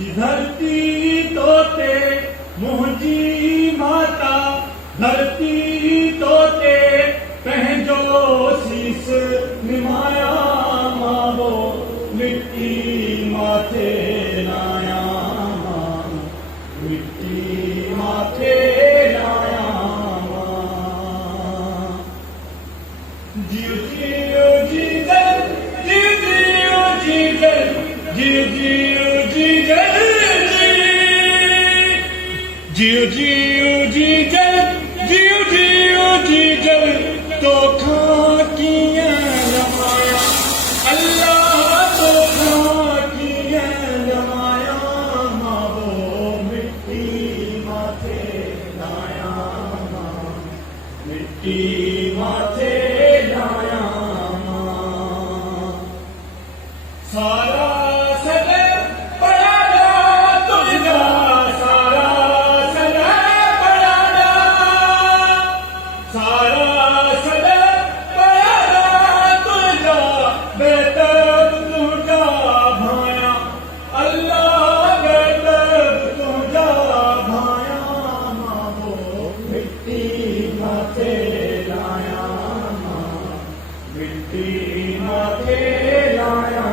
धरती तोते मुंहिंजी माता, धरती तोते पंहिंजो शीस निमाया, मावो मिट्टी माथे लाया, मिट्टी माथे लाया। जियो जियो जी जल, जियो जियो जी जल, जियो जियो जी जल, जियो जियो जी जल, जियो जियो जी जल, तोखां कीअं लमाया, अल्लाह तोखां कीअं लमाया, मावो मिट्टी माथे लाया, मिट्टी माथे लाया। सारा सदा पढ़ा तुझा, सारा सदा पढ़ा, सारा सदा पढ़ा तुझा, बेहतर तुझा भाया, अल्लाह बेहतर तुझा भाया, मावो मिट्टी माथे लाया, मिट्टी माथे लाया।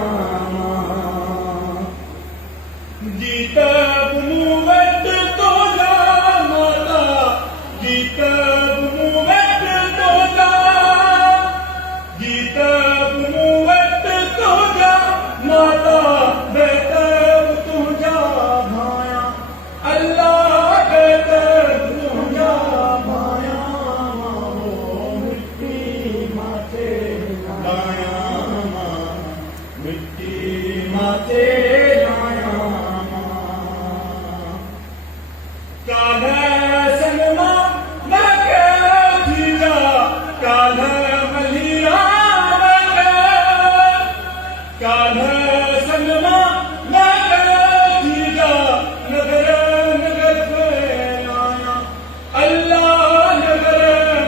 जीत मूवट तो जा माता, जीत मूवट तो जा, जीत मूवट तो जा माता, बेहतर तुझा भाया, अल्लाह बेहतर तुझा भाया, मावो मिट्टी माथे लाया, मिट्टी माथे लाया। काल्ह सनमा मके थी जा, काल्ह मलिया मके, काल्ह सनमा मके थी जा, नगर नगर फैलाया, अल्लाह नगर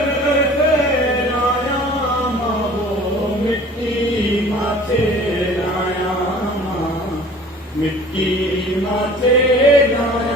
नगर फैलाया, मावो मिट्टी माथे लाया, मिट्टी माथे लाया।